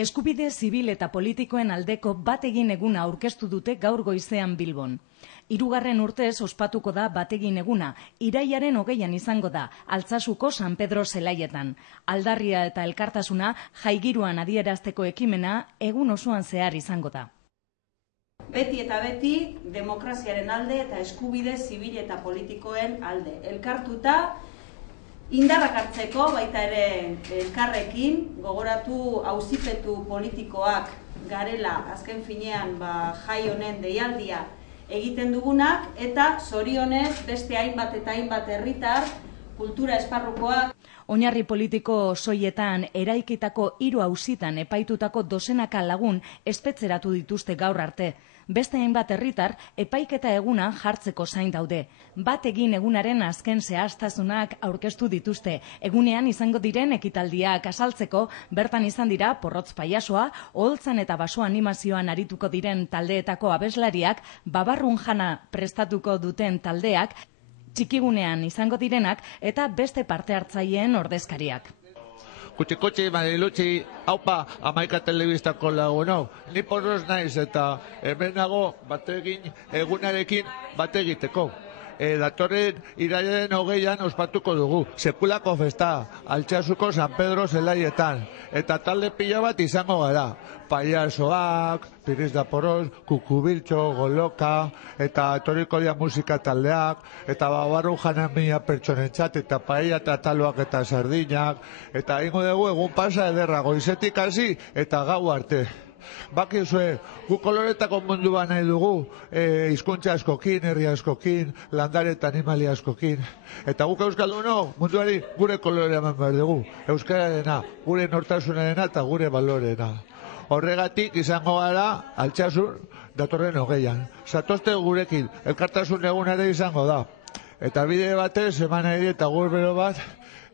Eskubide zibil eta politikoen aldeko bategin eguna aurkeztu dute gaur goizean Bilbon. 3. urtez ospatuko da bategin eguna, irailaren 20an izango da, Altsasuko San Pedro zelaietan. Aldarria eta elkartasuna jaigiruan adierazteko ekimena egun osoan zehar izango da. Beti eta beti demokraziaren alde eta eskubide zibil eta politikoen alde. Elkartuta, indarrak hartzeko, baita ere elkarrekin, gogoratu auzipetu politikoak garela azken finean jai honen deialdia egiten dugunak, eta zorionez beste hainbat eta hainbat herritar, kultura esparrukoak. Oinarri politiko soietan eraikitako 3 auzitan epaitutako dozenaka lagun espetxeratu dituzte gaur arte. Beste hainbat herritar epaiketa eguna jartzeko zain daude. Bategin egunaren azken zehaztasunak aurkeztu dituzte. Egunean izango diren ekitaldiak azaltzeko, bertan izan dira porrotz pailazoa, oholtzan eta baso animazioan arituko diren taldeetako abeslariak, babarrun jana prestatuko duten taldeak, txikigunean izango direnak eta beste parte hartzaileen ordezkariak. Kutxi, Marilutxi, haupa, Amaika telebistako lagunok. Ni porroz naiz eta hemen nago bategin egunarekin bategiteko. Datorren irailaren 20an ospatuko dugu. Sekulako festa, Altsasuko San Pedro zelaietan. Eta talde pila bat izango gara. Pailazoak, Piriz da Poroz, Kukubiltxo, Goloka, eta etorriko dira musika taldeak, eta babarru janan 1000 pertsonentzat, eta paella eta taloak eta sardinak, eta ingo dugu egun pasa ederra, goizetik hasi eta gau arte. Bakizue, gu koloretako mundua nahi dugu, hizkuntza askokin, herri askokin, landare eta animalia askokin. Eta guk euskaldunok munduari gure kolorea eman behar dugu. Euskararena, gure nortasunarena eta gure balorena. Horregatik izango gara Altsasun datorren 20an. Zatozte gurekin, elkartasun egunare izango da. Eta bide batez, eman nahi eta gurbero bat,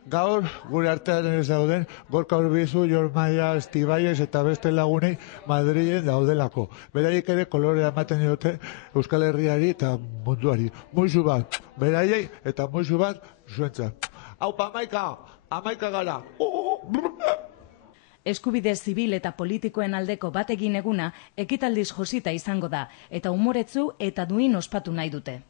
gaur gure artean ez dauden, Gorka Urbizu, Jor Maia, Estibaiez eta beste lagunei Madrilen daudelako. Beraiek ere kolorea ematen diote Euskal Herriari eta munduari. Muizu bat, beraiei eta muizu bat zuentzat. Haupa, Amaika gara! Eskubide zibil eta politikoen aldeko bategin eguna ekitaldiz josita izango da, eta umoretsu eta duin ospatu nahi dute.